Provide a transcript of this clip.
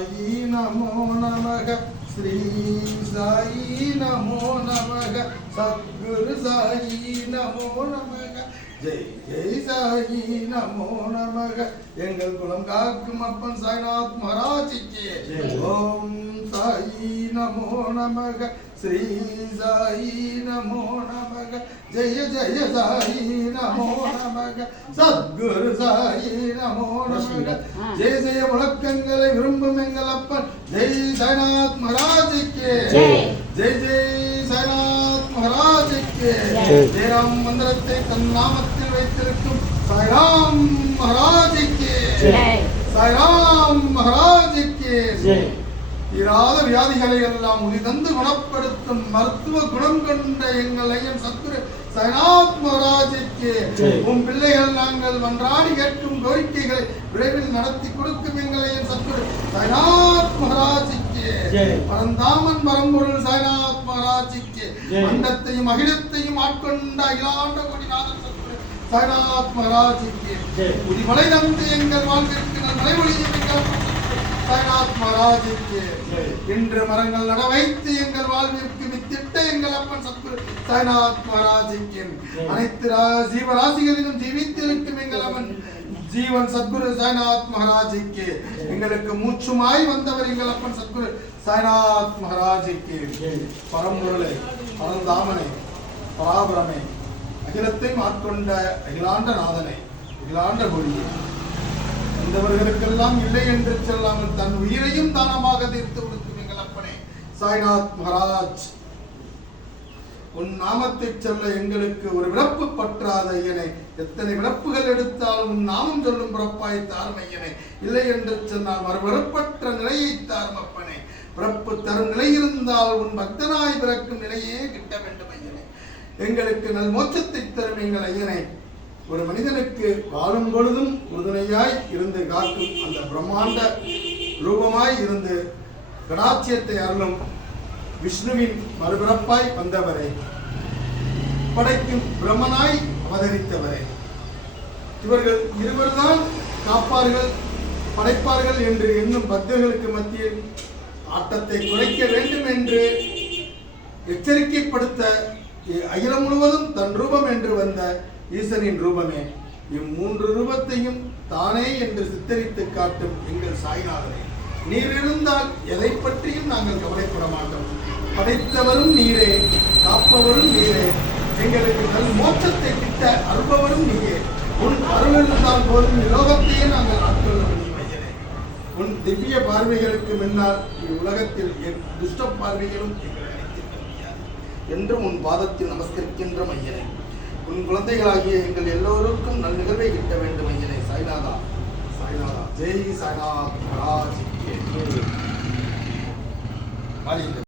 சாயி நமோ நமக ஸ்ரீ சாயி நமோ நமக சத்குரு சாயி நமோ நமக ஜெய் ஜெய் சாயி நமோ நமக எங்கள் குலம் காக்கும் அப்பன் சாய்நாத் மகாராஜிக்கு ஓம் சாயி நமோ நமக ஸ்ரீ சாயி நமோ நமக ஜெய ஜெய சாயி நமோ நமக சத்குரு சாயி நமோ நமக ஜெய ஜெய முழக்கங்களை விரும்பும் எங்கள் அப்பன் ஜெய் சாய்நாத் மகாராஜிக்கு ஜெய் ஜெய் சாய்நாத் மகாராஜிக்கு ஜெயராம் மந்திரத்தை தன் நாமத்தில் வைத்திருக்கும் சாய்ராம் மகாராஜிக்கு சாய்ராம் மகாராஜிக்கு தீராத வியாதிகளை எல்லாம் உரி தந்து குணப்படுத்தும் மருத்துவ குணம் கொண்ட எங்கள் ஐயன் சத்குரு சாய்நாத் மகாராஜிக்கு உன் பிள்ளைகள் நாங்கள் மன்றாடி கேட்கும் கோரிக்கைகளை விரைவில் நடத்தி கொடுக்கும் எங்கள் ஐயன் சத்குரு சாய்நாத் மகாராஜிக்கு பரந்தாமன் பரம்பொருள் சாய்நாத் மகாராஜிக்கு அண்டத்தையும் அகிலத்தையும் ஆட்கொண்ட அகிலாண்ட கொடிநாதன் சத்குரு சாய்நாத் மகாராஜிக்கு உரிமலை தந்து எங்கள் வாழ்விற்கு நன்மை ஒளியும் சாய்நாத் மகாராஜிக்கு இன்று மரங்கள் நட வைத்து எங்கள் வாழ்விற்கு வித்திட்ட எங்கள் அப்பன் சத்குரு சாய்நாத் மகாராஜிக்கு அனைத்து ஜீவராசிகளிலும் ஜீவித்திருக்கும் எங்கள் அவன் ஜீவன் சத்குரு சாய்நாத் மகாராஜிக்கு எங்களுக்கு மூச்சுமாய் வந்தவர் எங்கள் அப்பன் சத்குரு சாய்நாத் மகாராஜிக்கு பரம்பொருளை பரந்தாமனை பராபரமே அகிலத்தை மாற்கொண்ட அகிலாண்ட நாதனை அகிலாண்ட கொடியை வந்தவர்களுக்கெல்லாம் இல்லை என்று சொல்லாமல் தன் உயிரையும் தானமாக தீர்த்து கொடுக்கும் எங்கள் அப்பனே சாய்நாத் மகாராஜ் உன் நாமத்தை சொல்ல எங்களுக்கு ஒரு விளப்பு பற்றாத ஐயனை எத்தனை விளப்புகள் எடுத்தாலும் உன் நாமம் சொல்லும் பிறப்பாய் தாரும் ஐயனை இல்லை என்று சொன்னால் மறுபிறப்பற்ற நிலையை தாரும் அப்பனே பிறப்பு தரும் நிலை இருந்தால் உன் பக்தனாய் பிறக்கும் நிலையே கிட்ட வேண்டும் ஐயனை எங்களுக்கு நல் மோட்சத்தை தரும் எங்கள் ஐயனை ஒரு மனிதனுக்கு வாழும் பொழுதும் உறுதுணையாய் இருந்து காக்கும் அந்த பிரம்மாண்ட ரூபமாய் இருந்து கடாட்சியத்தை அருளும் விஷ்ணுவின் மறுபிறப்பாய் வந்தவரை படைக்கும் பிரம்மனாய் அவதரித்தவரை இவர்கள் இருவர்தான் காப்பார்கள் படைப்பார்கள் என்று எண்ணும் பக்தர்களுக்கு மத்தியில் ஆட்டத்தை குறைக்க வேண்டும் என்று எச்சரிக்கைப்படுத்த அகிலம் முழுவதும் தன் ரூபம் என்று வந்த ஈசனின் ரூபமே இம்மூன்று ரூபத்தையும் தானே என்று சித்தரித்து காட்டும் எங்கள் சாய்நாதனே நீர் இருந்தால் எதை பற்றியும் நாங்கள் கவலைப்பட மாட்டோம் படைத்தவரும் நீரே காப்பவரும் நீரே எங்களுக்கு நல் மோட்சத்தை கிட்ட அருள்பவரும் நீரே உன் அருள் இருந்தால் போதும் உலகத்தையே நாங்கள் ஆட்கொள்ள முடியும் ஐயனே உன் திவ்ய பார்வைகளுக்கு முன்னால் இவ்வுலகத்தில் துஷ்ட பார்வைகளும் எங்களை அழைத்திருக்க முடியாது என்றும் உன் பாதத்தில் நமஸ்கரிக்கின்ற ஐயனே உன் குழந்தைகளாகிய எங்கள் எல்லோருக்கும் நல் நிகழ்வை கிட்ட வேண்டும் ஐயனை சாய்நாதா சாய்நாதா ஜெய் சாய்நாத் மகாராஜ்